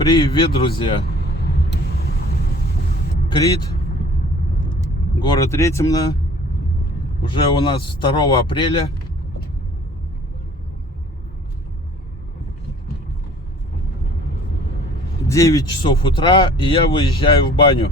Привет, друзья! Крит, город Ретемно. Уже у нас 2 апреля. — 9 часов утра, и я выезжаю в баню.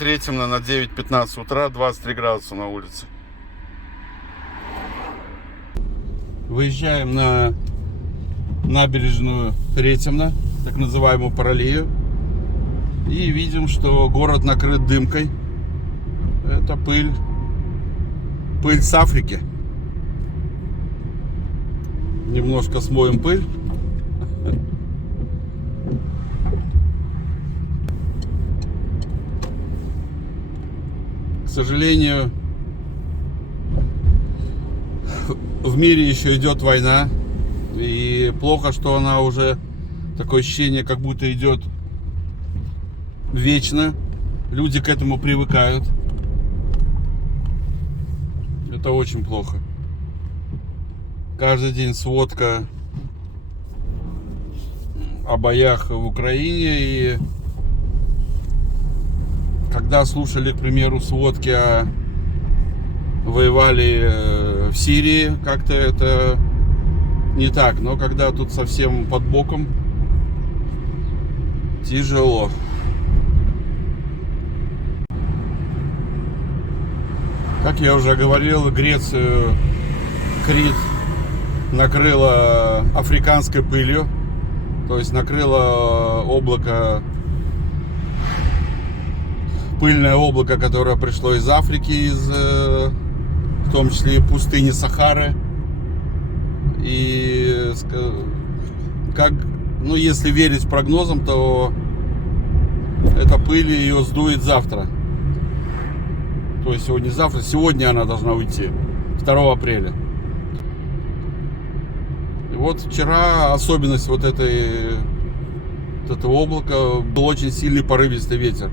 Ретемно на 9:15 утра, 23 градуса на улице. Выезжаем на набережную Ретемно, так называемую Параллелью, и видим, что город накрыт дымкой. Это пыль с Африки. Немножко смоем пыль. К сожалению, в мире еще идет война. И плохо, что она уже, такое ощущение, как будто идет вечно. Люди к этому привыкают. Это очень плохо. Каждый день сводка о боях в Украине. И когда слушали, к примеру, сводки воевали в Сирии, как-то это не так. Но когда тут совсем под боком, тяжело. Как я уже говорил, Грецию, Крит накрыло африканской пылью. То есть накрыло облако, пыльное облако, которое пришло из Африки, в том числе и пустыни Сахары. И если верить прогнозам, то эта пыль ее сдует завтра. То есть сегодня, завтра, сегодня она должна уйти, 2 апреля. И вот вчера особенность вот этого облака, был очень сильный порывистый ветер,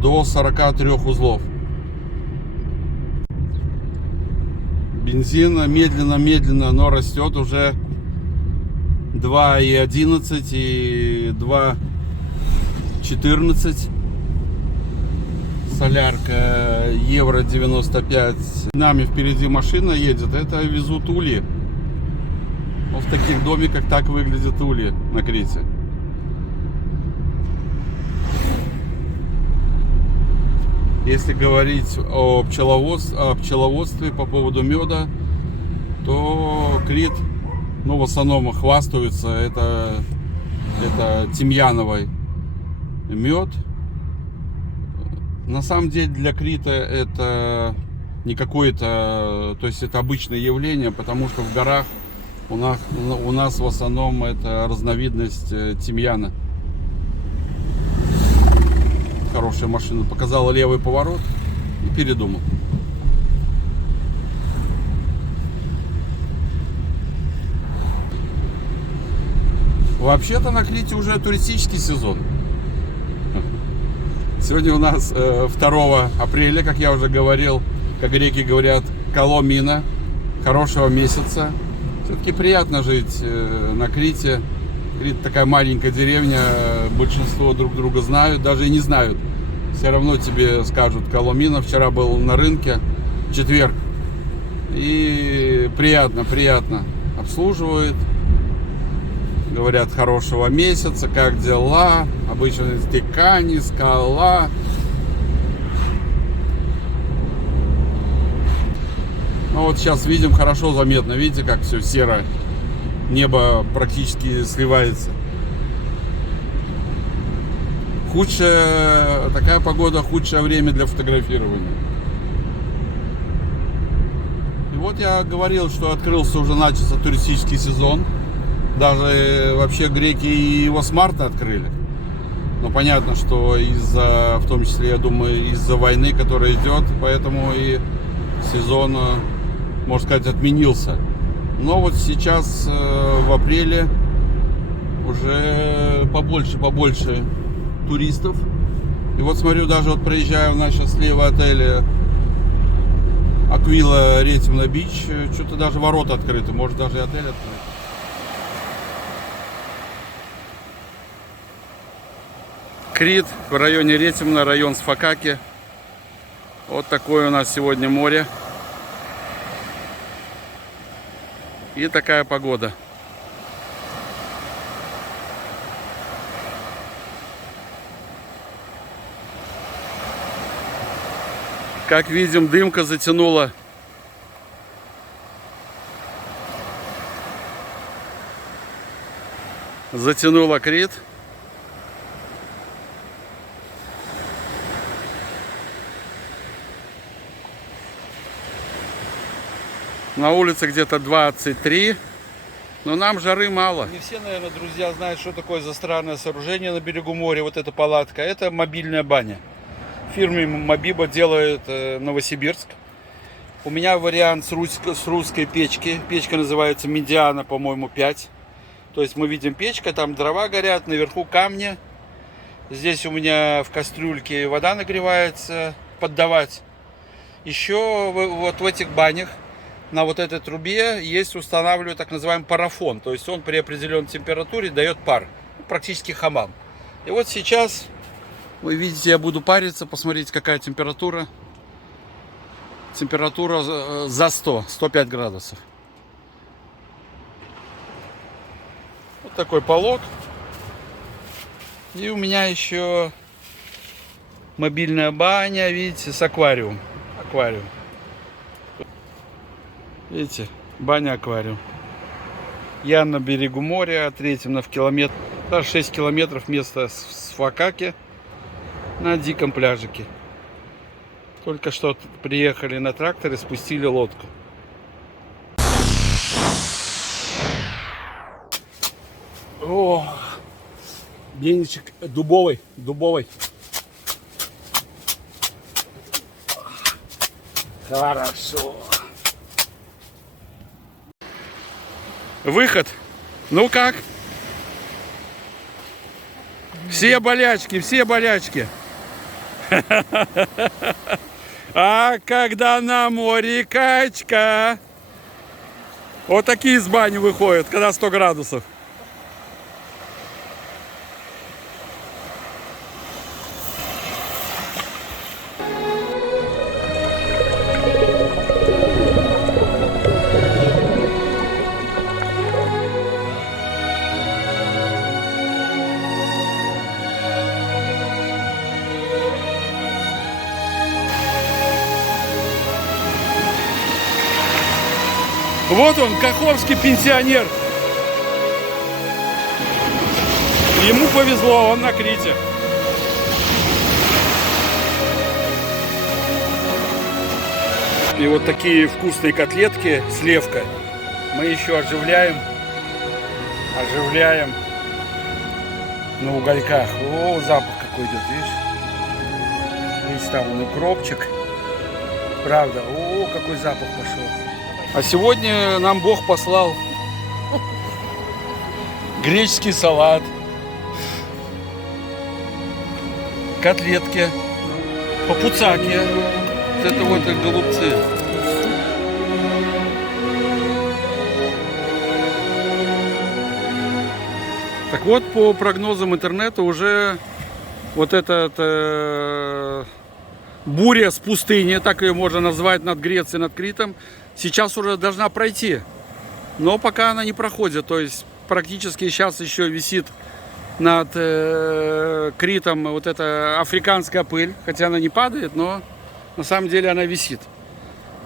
до 43 узлов. Бензин медленно, но растет, уже 2,11 и 2,14. Солярка евро 95. Нами впереди машина едет, это везут ульи. Вот в таких домиках так выглядят ульи на Крите. Если говорить о пчеловодстве по поводу меда, то Крит, в основном хвастаются, это тимьяновый мед. На самом деле для Крита это не какое-то, то есть это обычное явление, потому что в горах у нас в основном это разновидность тимьяна. Хорошая машина, показала левый поворот и передумал. Вообще-то на Крите уже туристический сезон. Сегодня у нас 2 апреля, как я уже говорил, как греки говорят, коломина, хорошего месяца. Все-таки приятно жить на Крите. Крит такая маленькая деревня, большинство друг друга знают, даже и не знают. Все равно тебе скажут коломина. Вчера был на рынке, четверг. И приятно обслуживают. Говорят, хорошего месяца, как дела? Обычно стекани, скала. Ну вот сейчас видим, хорошо заметно. Видите, как все серо. Небо практически сливается. Такая погода, худшее время для фотографирования. И вот я говорил, что уже начался туристический сезон. Даже вообще греки его с марта открыли. Но понятно, что в том числе, я думаю, из-за войны, которая идет, поэтому и сезон, можно сказать, отменился. Но вот сейчас в апреле уже побольше туристов. И вот смотрю, даже вот проезжаю, у нас сейчас слева отель Аквила Ретемно Бич, что-то даже ворота открыты, может даже и отель открыт. Крит в районе Ретимна, район Сфакаки. Вот такое у нас сегодня море. И такая погода. Как видим, дымка затянула Крит. На улице где-то 23, но нам жары мало. Не все, наверное, друзья знают, что такое за странное сооружение на берегу моря. Вот эта палатка. Это мобильная баня. Фирма Мобиба делает Новосибирск. У меня вариант с русской печки. Печка называется Медиана, по-моему, 5. То есть мы видим печка, там дрова горят, наверху камни. Здесь у меня в кастрюльке вода нагревается, поддавать. Еще вот в этих банях на вот этой трубе есть, устанавливаю так называемый парафон. То есть он при определенной температуре дает пар. Практически хамам. И вот сейчас вы видите, я буду париться. Посмотрите, какая температура. Температура за 105 градусов. Вот такой полог. И у меня еще мобильная баня, видите, с аквариумом. Видите, баня-аквариум. Я на берегу моря, от Ретимна в километр, даже 6 километров место Сфакаки на диком пляжике. Только что приехали на тракторе, спустили лодку. О, денечек дубовый. Хорошо. Выход. Ну как? Все болячки. А когда на море качка. Вот такие из бани выходят, когда 100 градусов. Вот он, каховский пенсионер. Ему повезло, он на Крите. И вот такие вкусные котлетки с левкой мы еще оживляем на угольках. О, запах какой идет, видишь? Видишь, там он укропчик. Правда, о, какой запах пошел. А сегодня нам Бог послал греческий салат, котлетки, папуцаки, вот это вот голубцы. Так вот, по прогнозам интернета уже вот эта буря с пустыни, так ее можно назвать, над Грецией, над Критом, сейчас уже должна пройти, но пока она не проходит, то есть практически сейчас еще висит над Критом вот эта африканская пыль, хотя она не падает, но на самом деле она висит.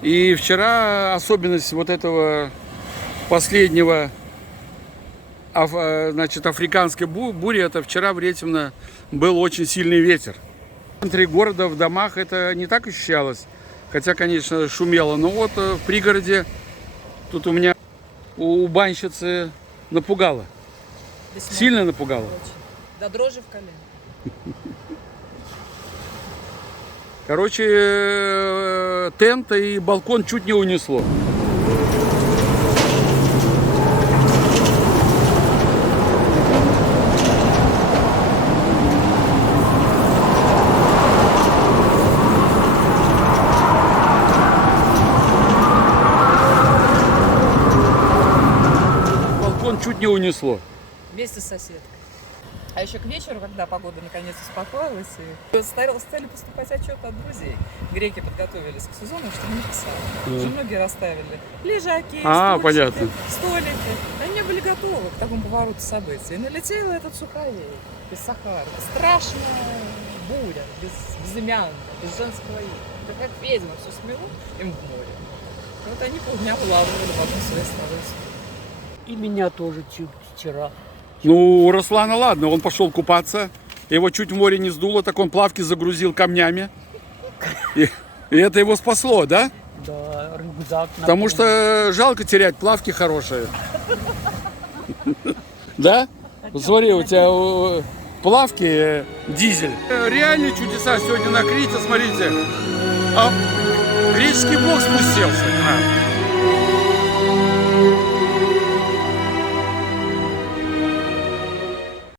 И вчера особенность вот этого последнего, значит, африканской бури, это вчера в Ретимно был очень сильный ветер. В центре города, в домах это не так ощущалось. Хотя, конечно, шумело. Но вот в пригороде, тут у меня у банщицы напугало. Сильно напугало. До дрожи в колене. Короче, тент и балкон чуть не унесло. Чуть не унесло. Вместе с соседкой. А еще к вечеру, когда погода наконец успокоилась, и стали поступать отчеты от друзей. Греки подготовились к сезону, что мы писали. Уже многие расставили лежаки, понятно. столики. Они не были готовы к такому повороту событий. И налетел этот суховей из Сахары. Страшная буря, безымянная, без женского имени. Это как ведьма, все смело им в море. И вот они полдня улавливали потом свои столы. И меня тоже чуть вчера. Ну, у Руслана ладно, он пошел купаться, его чуть в море не сдуло, так он плавки загрузил камнями. И это его спасло, да? Да, рюкзак. Потому что жалко терять плавки хорошие. Да? Вот смотри, у тебя плавки дизель. Реальные чудеса сегодня на Крите, смотрите. Греческий бог спустился к нам.